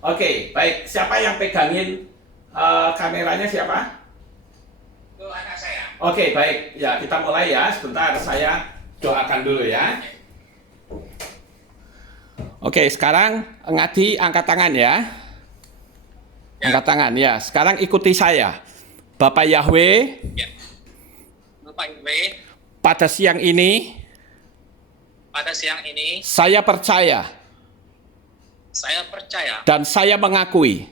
Oke, baik. Siapa yang pegangin kameranya siapa? Itu anak saya. Oke, baik. Ya, kita mulai ya. Sebentar, saya doakan dulu ya. Oke, sekarang Ngadi angkat tangan ya. Ya. Angkat tangan ya. Sekarang ikuti saya. Bapak Yahweh, Ya. Bapak Ibu, pada siang ini pada siang ini saya percaya saya percaya dan saya mengakui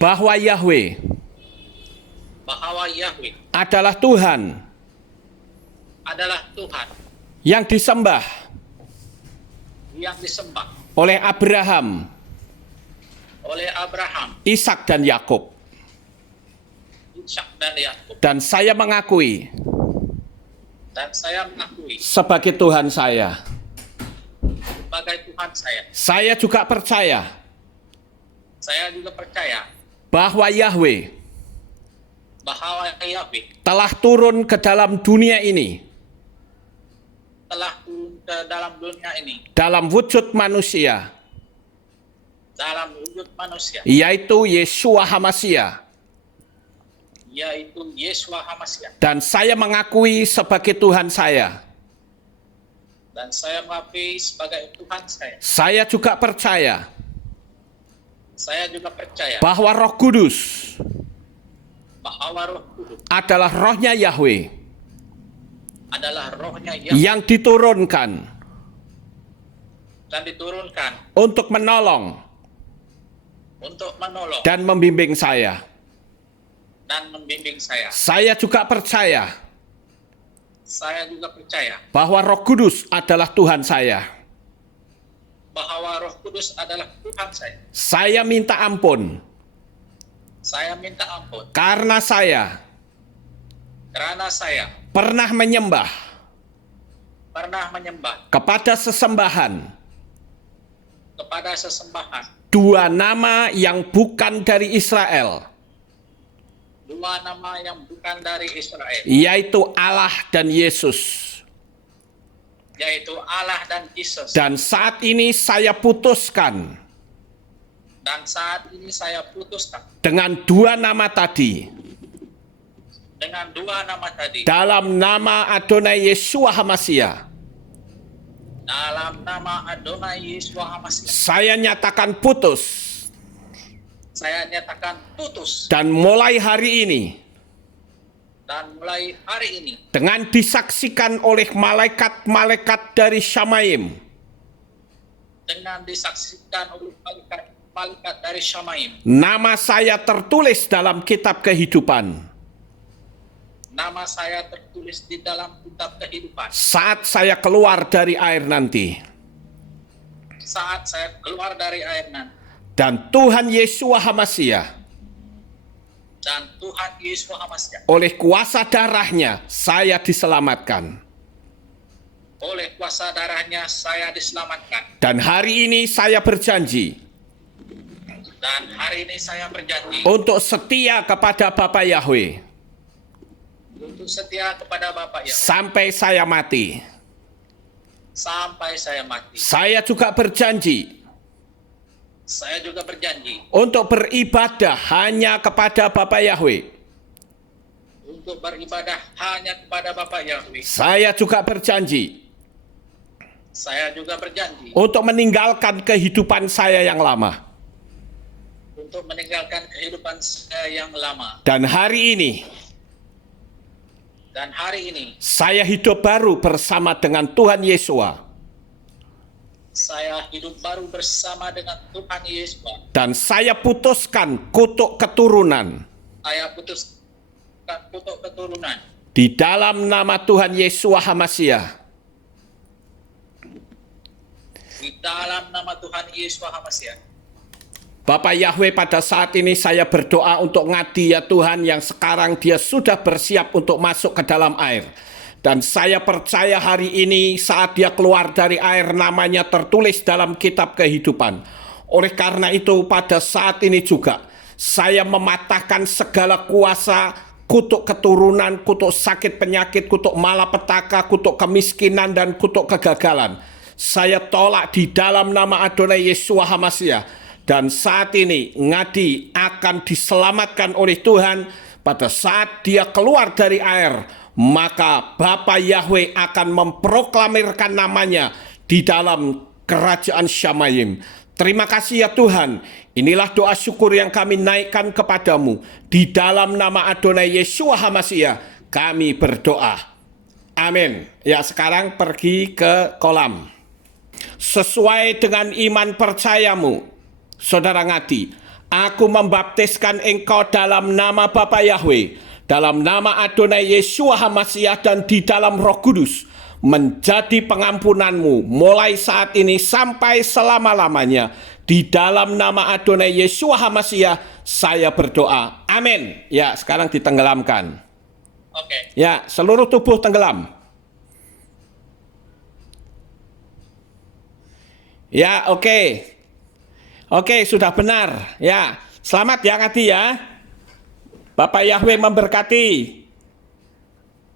bahwa Yahweh bahwa Yahweh adalah Tuhan adalah Tuhan yang disembah yang disembah oleh Abraham, oleh Abraham, Ishak dan Yakub. Ishak dan Yakub, Dan saya mengakui sebagai Tuhan saya. sebagai Tuhan saya. Saya juga percaya Saya juga percaya bahwa Yahweh bahwa Yahweh telah turun ke dalam dunia ini telah turun ke dalam dunia ini dalam wujud manusia, dalam wujud manusia, yaitu Yeshua HaMashiach. yaitu Yesus HaMashiach. Dan saya mengakui sebagai Tuhan saya. Dan saya mengakui sebagai Tuhan saya. Saya juga percaya Saya juga percaya bahwa Roh Kudus bahwa Roh Kudus adalah rohnya Yahweh adalah rohnya Yahweh yang diturunkan dan diturunkan untuk menolong untuk menolong dan membimbing saya. dan membimbing saya. Saya juga percaya Saya juga percaya bahwa Roh Kudus adalah Tuhan saya. bahwa Roh Kudus adalah Tuhan saya. Saya minta ampun Saya minta ampun karena saya karena saya pernah menyembah pernah menyembah kepada sesembahan kepada sesembahan dua nama yang bukan dari Israel, dua nama yang bukan dari Israel, yaitu Allah dan Yesus. yaitu Allah dan Yesus. Dan saat ini saya putuskan Dan saat ini saya putuskan dengan dua nama tadi, dengan dua nama tadi, dalam nama Adonai Yeshua HaMashiach, dalam nama Adonai Yesus HaMashiach, saya nyatakan putus. saya nyatakan putus. Dan mulai hari ini, Dan mulai hari ini, dengan disaksikan oleh malaikat-malaikat dari Syamaim, dengan disaksikan oleh malaikat dari Syamaim, nama saya tertulis dalam kitab kehidupan nama saya tertulis di dalam kitab kehidupan. saat saya keluar dari air nanti. Saat saya keluar dari air nanti, Dan Tuhan Yeshua HaMashiach, dan Tuhan Yesus HaMashiach, oleh kuasa darahnya saya diselamatkan. oleh kuasa darahnya saya diselamatkan. Dan hari ini saya berjanji Dan hari ini saya berjanji untuk setia kepada Bapa Yahweh untuk setia kepada Bapak Yahweh sampai saya mati. sampai saya mati. Saya juga berjanji Saya juga berjanji untuk beribadah hanya kepada Bapa Yahweh. untuk beribadah hanya kepada Bapak Yahweh. Saya juga berjanji Saya juga berjanji untuk meninggalkan kehidupan saya yang lama. untuk meninggalkan kehidupan saya yang lama. Dan hari ini Dan hari ini saya hidup baru bersama dengan Tuhan Yeshua. saya hidup baru bersama dengan Tuhan Yesus. Dan saya putuskan kutuk keturunan Saya putuskan kutuk keturunan di dalam nama Tuhan Yeshua HaMashiach. di dalam nama Tuhan Yesus HaMashiach. Bapak Yahweh, pada saat ini saya berdoa untuk Ngadi ya Tuhan, yang sekarang dia sudah bersiap untuk masuk ke dalam air. Dan saya percaya hari ini saat dia keluar dari air, namanya tertulis dalam kitab kehidupan. Oleh karena itu pada saat ini juga saya mematahkan segala kuasa kutuk keturunan, kutuk sakit penyakit, kutuk malapetaka, kutuk kemiskinan, dan kutuk kegagalan. saya tolak di dalam nama Adonai Yeshua HaMashiach. Dan saat ini Ngadi akan diselamatkan oleh Tuhan pada saat dia keluar dari air. Maka Bapa Yahweh akan memproklamirkan namanya di dalam kerajaan Syamayim. Terima kasih ya Tuhan. Inilah doa syukur yang kami naikkan kepadamu. Di dalam nama Adonai Yeshua HaMashiach kami berdoa. Amin. Ya, sekarang pergi ke kolam. Sesuai dengan iman percayamu, Saudara Ngadi, aku membaptiskan engkau dalam nama Bapa Yahweh, dalam nama Adonai Yeshua HaMashiach dan di dalam Roh Kudus, menjadi pengampunanmu mulai saat ini sampai selama-lamanya. Di dalam nama Adonai Yeshua HaMashiach saya berdoa. Amin. Ya, sekarang ditenggelamkan. Oke. Ya, seluruh tubuh tenggelam. Ya, oke. Oke, sudah benar. Ya, selamat ya Ngadi ya. Bapak Yahweh memberkati.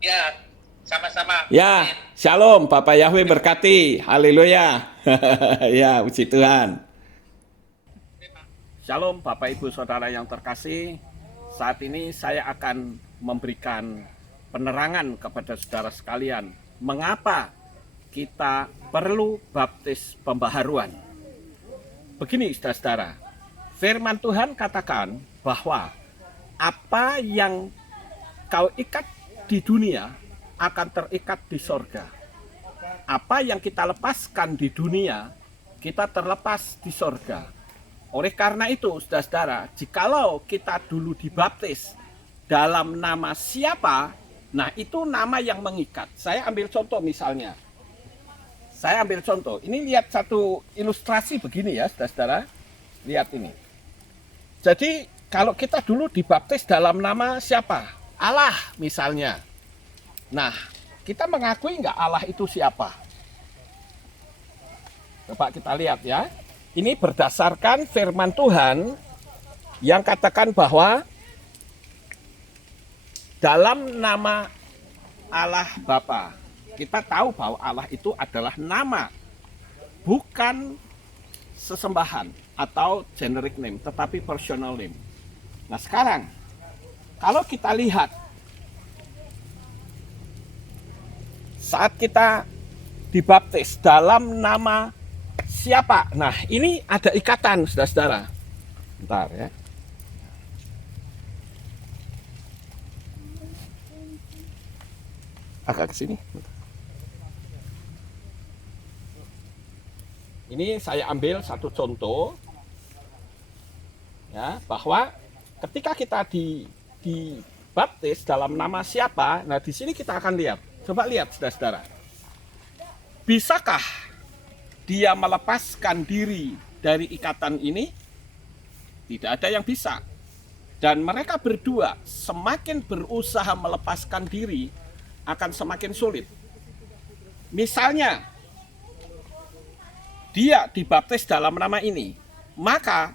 Ya, sama-sama. Ya, Amin. shalom. Bapak Yahweh berkati. Haleluya. Ya, puji Tuhan. Shalom Bapak Ibu Saudara yang terkasih. Saat ini saya akan memberikan penerangan kepada saudara sekalian. Mengapa kita perlu baptis pembaharuan? Begini saudara-saudara, firman Tuhan katakan bahwa apa yang kau ikat di dunia akan terikat di sorga. Apa yang kita lepaskan di dunia, kita terlepas di sorga. Oleh karena itu saudara-saudara, jikalau kita dulu dibaptis dalam nama siapa, nah itu nama yang mengikat. Saya ambil contoh misalnya. Ini lihat satu ilustrasi begini ya, saudara-saudara. Lihat ini. Jadi kalau kita dulu dibaptis dalam nama siapa? Allah misalnya. Nah, kita mengakui nggak Allah itu siapa? Coba kita lihat ya. Ini berdasarkan firman Tuhan yang katakan bahwa dalam nama Allah Bapa. Kita tahu bahwa Allah itu adalah nama, bukan sesembahan atau generic name, tetapi personal name. Nah sekarang, kalau kita lihat, saat kita dibaptis dalam nama siapa? Nah ini ada ikatan, saudara-saudara. Bentar ya. Agak ke sini. Ini saya ambil satu contoh ya, bahwa ketika kita dibaptis dalam nama siapa, nah di sini kita akan lihat. Coba lihat saudara-saudara. Bisakah dia melepaskan diri dari ikatan ini? Tidak ada yang bisa. Dan mereka berdua semakin berusaha melepaskan diri akan semakin sulit. Misalnya dia dibaptis dalam nama ini, maka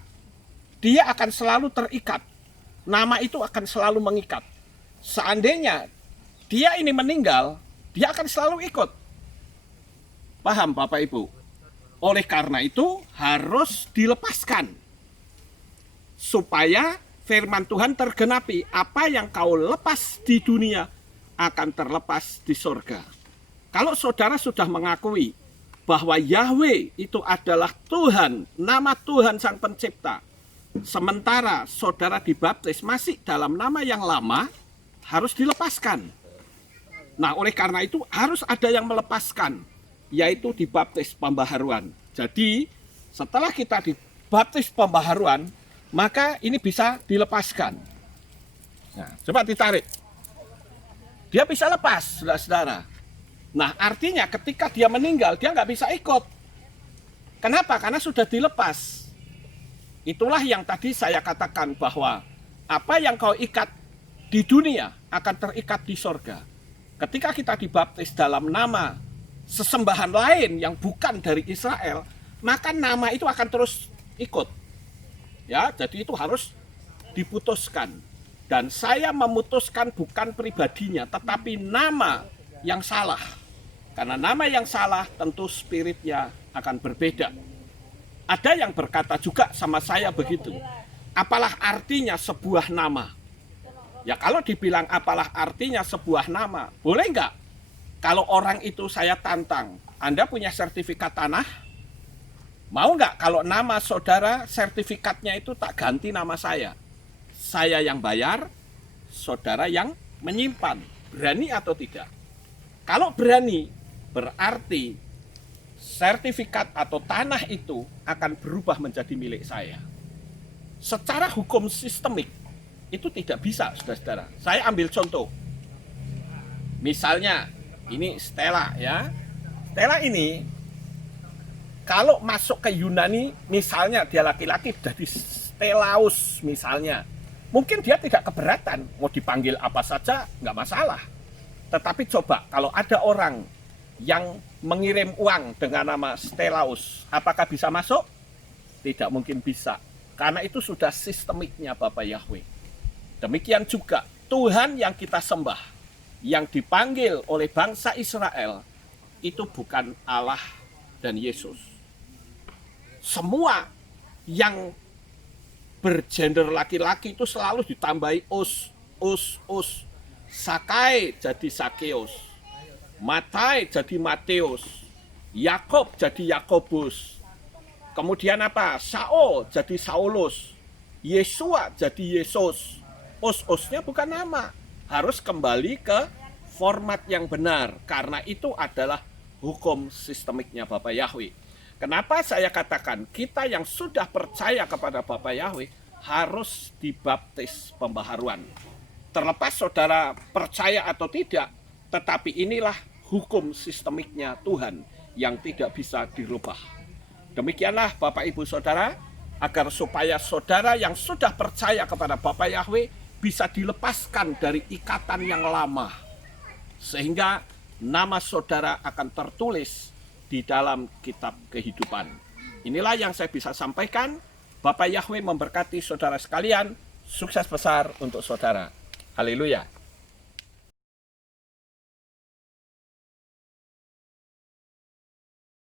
dia akan selalu terikat. Nama itu akan selalu mengikat. Seandainya dia ini meninggal, dia akan selalu ikut. Paham Bapak Ibu? Oleh karena itu harus dilepaskan. Supaya firman Tuhan tergenapi. Apa yang kau lepas di dunia akan terlepas di sorga. Kalau saudara sudah mengakui bahwa Yahweh itu adalah Tuhan, nama Tuhan Sang Pencipta, sementara saudara dibaptis masih dalam nama yang lama, harus dilepaskan. Nah, oleh karena itu harus ada yang melepaskan, yaitu dibaptis pembaharuan. Jadi, setelah kita dibaptis pembaharuan, maka ini bisa dilepaskan. Nah, coba ditarik. Dia bisa lepas, saudara-saudara. Nah, artinya ketika dia meninggal, dia nggak bisa ikut. Kenapa? Karena sudah dilepas. Itulah yang tadi saya katakan bahwa apa yang kau ikat di dunia akan terikat di sorga. Ketika kita dibaptis dalam nama sesembahan lain yang bukan dari Israel, maka nama itu akan terus ikut. Ya, jadi itu harus diputuskan. Dan saya memutuskan bukan pribadinya, tetapi nama yang salah. Karena nama yang salah tentu spiritnya akan berbeda. Ada yang berkata juga sama saya begitu. Apalah artinya sebuah nama? Ya kalau dibilang apalah artinya sebuah nama, boleh nggak? Kalau orang itu saya tantang, Anda punya sertifikat tanah? Mau nggak kalau nama saudara sertifikatnya itu tak ganti nama saya? Saya yang bayar, saudara yang menyimpan. Berani atau tidak? Kalau berani, berarti sertifikat atau tanah itu akan berubah menjadi milik saya. Secara hukum sistemik, itu tidak bisa, saudara-saudara. Saya ambil contoh. Misalnya, ini Stella ya. Stella ini, kalau masuk ke Yunani, misalnya dia laki-laki jadi Stelaus misalnya. Mungkin dia tidak keberatan, mau dipanggil apa saja, nggak masalah. Tetapi coba, kalau ada orang yang mengirim uang dengan nama Stelaus, apakah bisa masuk? Tidak mungkin bisa. Karena itu sudah sistemiknya Bapak Yahweh. Demikian juga Tuhan yang kita sembah, yang dipanggil oleh bangsa Israel, itu bukan Allah dan Yesus. Semua yang bergender laki-laki itu selalu ditambahi us. Sakai jadi Sakeus, Matai jadi Mateus, Yakob jadi Yakobus. Kemudian apa? Saul jadi Saulus, Yesua jadi Yesus. Us-usnya bukan nama, harus kembali ke format yang benar, karena itu adalah hukum sistemiknya Bapak Yahweh. Kenapa saya katakan kita yang sudah percaya kepada Bapak Yahweh harus dibaptis pembaharuan. Terlepas saudara percaya atau tidak, tetapi inilah hukum sistemiknya Tuhan yang tidak bisa dirubah. Demikianlah Bapak Ibu Saudara, agar supaya saudara yang sudah percaya kepada Bapak Yahweh bisa dilepaskan dari ikatan yang lama, sehingga nama saudara akan tertulis di dalam kitab kehidupan. Inilah yang saya bisa sampaikan. Bapak Yahweh memberkati saudara sekalian. Sukses besar untuk saudara. Haleluya.